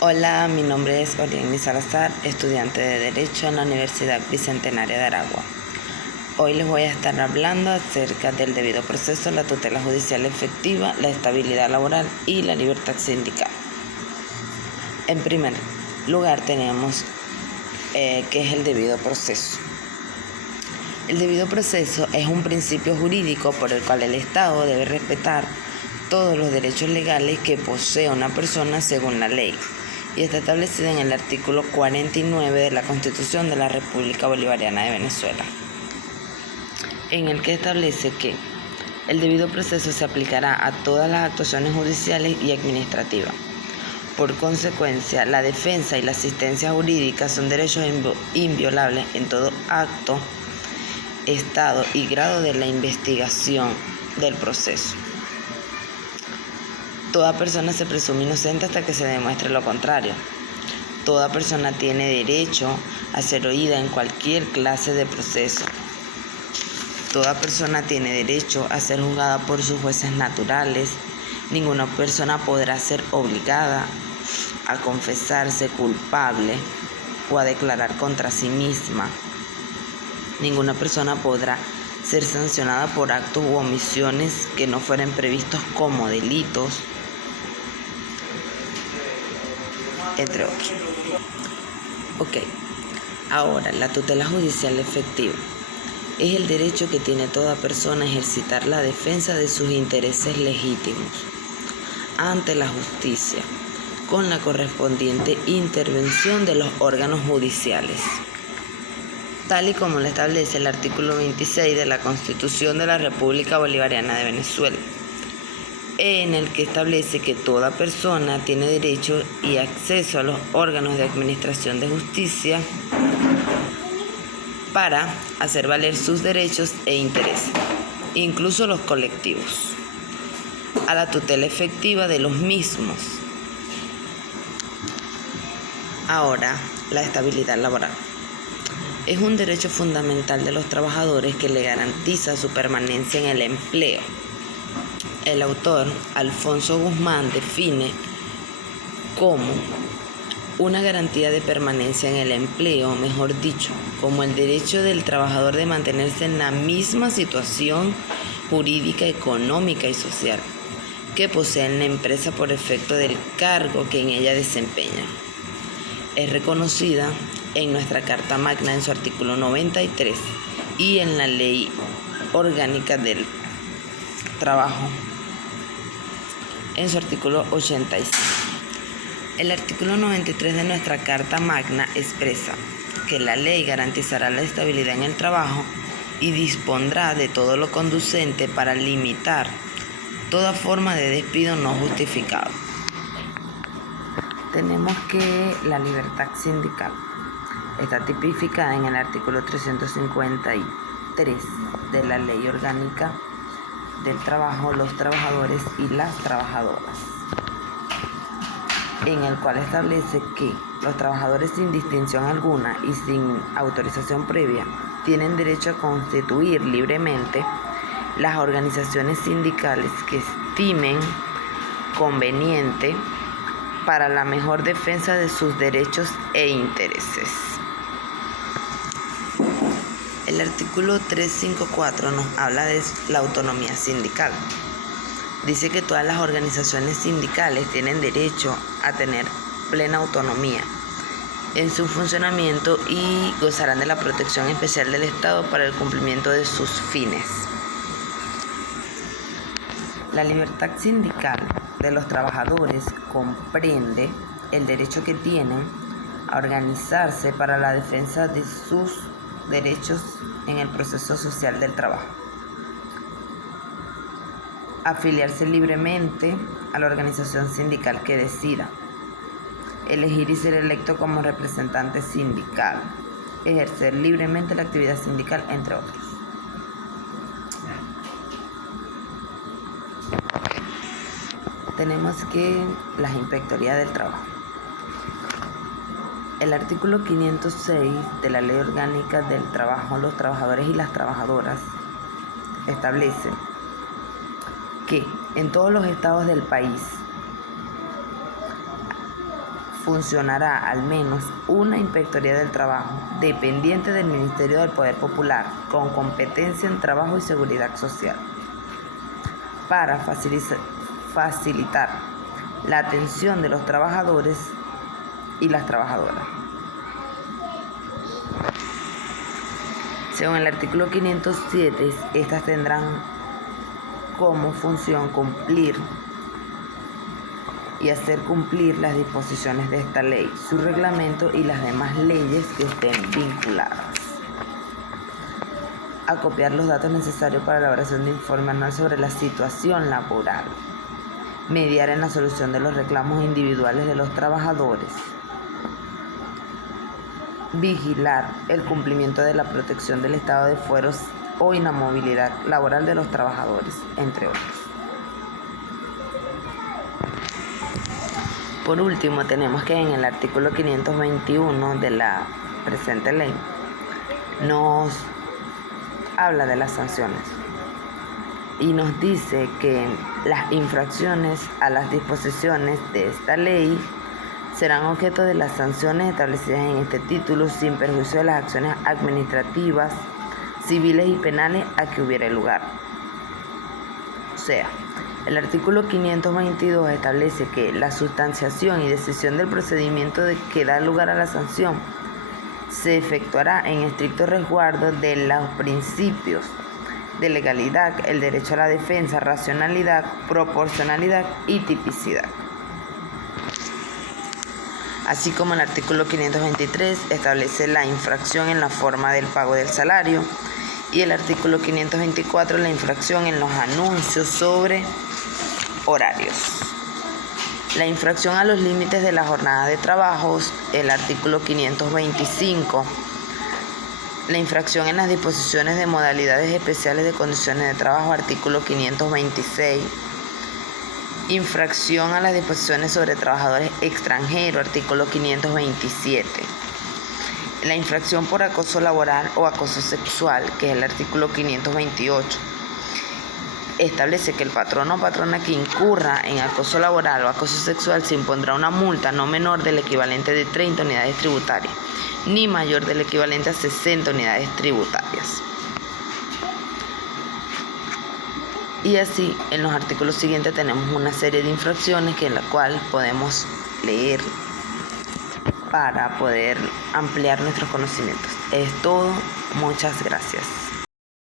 Hola, mi nombre es Oriani Salazar, estudiante de Derecho en la Universidad Bicentenaria de Aragua. Hoy les voy a estar hablando acerca del debido proceso, la tutela judicial efectiva, la estabilidad laboral y la libertad sindical. En primer lugar tenemos qué es el debido proceso. El debido proceso es un principio jurídico por el cual el Estado debe respetar todos los derechos legales que posee una persona según la ley, y está establecida en el artículo 49 de la Constitución de la República Bolivariana de Venezuela, en el que establece que el debido proceso se aplicará a todas las actuaciones judiciales y administrativas. Por consecuencia, la defensa y la asistencia jurídica son derechos inviolables en todo acto, estado y grado de la investigación del proceso. Toda persona se presume inocente hasta que se demuestre lo contrario. Toda persona tiene derecho a ser oída en cualquier clase de proceso. Toda persona tiene derecho a ser juzgada por sus jueces naturales. Ninguna persona podrá ser obligada a confesarse culpable o a declarar contra sí misma. Ninguna persona podrá ser sancionada por actos u omisiones que no fueren previstos como delitos, entre otros. Ahora, la tutela judicial efectiva es el derecho que tiene toda persona a ejercitar la defensa de sus intereses legítimos ante la justicia, con la correspondiente intervención de los órganos judiciales, tal y como lo establece el artículo 26 de la Constitución de la República Bolivariana de Venezuela, en el que establece que toda persona tiene derecho y acceso a los órganos de administración de justicia para hacer valer sus derechos e intereses, incluso los colectivos, a la tutela efectiva de los mismos. Ahora, la estabilidad laboral. Es un derecho fundamental de los trabajadores que le garantiza su permanencia en el empleo. El autor, Alfonso Guzmán, define como una garantía de permanencia en el empleo, mejor dicho, como el derecho del trabajador de mantenerse en la misma situación jurídica, económica y social que posee en la empresa por efecto del cargo que en ella desempeña. Es reconocida en nuestra Carta Magna en su artículo 93 y en la Ley Orgánica del Trabajo en su artículo 85. El artículo 93 de nuestra Carta Magna expresa que la ley garantizará la estabilidad en el trabajo y dispondrá de todo lo conducente para limitar toda forma de despido no justificado. Tenemos que la libertad sindical está tipificada en el artículo 353 de la Ley Orgánica del Trabajo, los trabajadores y las trabajadoras, en el cual establece que los trabajadores sin distinción alguna y sin autorización previa tienen derecho a constituir libremente las organizaciones sindicales que estimen conveniente para la mejor defensa de sus derechos e intereses. El artículo 354 nos habla de la autonomía sindical. Dice que todas las organizaciones sindicales tienen derecho a tener plena autonomía en su funcionamiento y gozarán de la protección especial del Estado para el cumplimiento de sus fines. La libertad sindical de los trabajadores comprende el derecho que tienen a organizarse para la defensa de sus derechos en el proceso social del trabajo, afiliarse libremente a la organización sindical que decida, elegir y ser electo como representante sindical, ejercer libremente la actividad sindical, entre otros. Tenemos que las inspectorías del trabajo. El artículo 506 de la Ley Orgánica del Trabajo, los trabajadores y las trabajadoras establece que en todos los estados del país funcionará al menos una Inspectoría del Trabajo dependiente del Ministerio del Poder Popular con competencia en trabajo y seguridad social para facilitar la atención de los trabajadores y las trabajadoras. Según el artículo 507, estas tendrán como función cumplir y hacer cumplir las disposiciones de esta ley, su reglamento y las demás leyes que estén vinculadas. Acopiar los datos necesarios para la elaboración de informe anual sobre la situación laboral. Mediar en la solución de los reclamos individuales de los trabajadores. Vigilar el cumplimiento de la protección del estado de fueros o inamovilidad laboral de los trabajadores, entre otros. Por último, tenemos que en el artículo 521 de la presente ley nos habla de las sanciones y nos dice que las infracciones a las disposiciones de esta ley serán objeto de las sanciones establecidas en este título sin perjuicio de las acciones administrativas, civiles y penales a que hubiere lugar. O sea, el artículo 522 establece que la sustanciación y decisión del procedimiento que da lugar a la sanción se efectuará en estricto resguardo de los principios de legalidad, el derecho a la defensa, racionalidad, proporcionalidad y tipicidad. Así como el artículo 523 establece la infracción en la forma del pago del salario y el artículo 524 la infracción en los anuncios sobre horarios. La infracción a los límites de la jornada de trabajos, el artículo 525. La infracción en las disposiciones de modalidades especiales de condiciones de trabajo, artículo 526. Infracción a las disposiciones sobre trabajadores extranjeros, artículo 527. La infracción por acoso laboral o acoso sexual, que es el artículo 528. Establece que el patrón o patrona que incurra en acoso laboral o acoso sexual se impondrá una multa no menor del equivalente de 30 unidades tributarias, ni mayor del equivalente a 60 unidades tributarias. Y así, en los artículos siguientes tenemos una serie de infracciones que en la cual podemos leer para poder ampliar nuestros conocimientos. Es todo. Muchas gracias.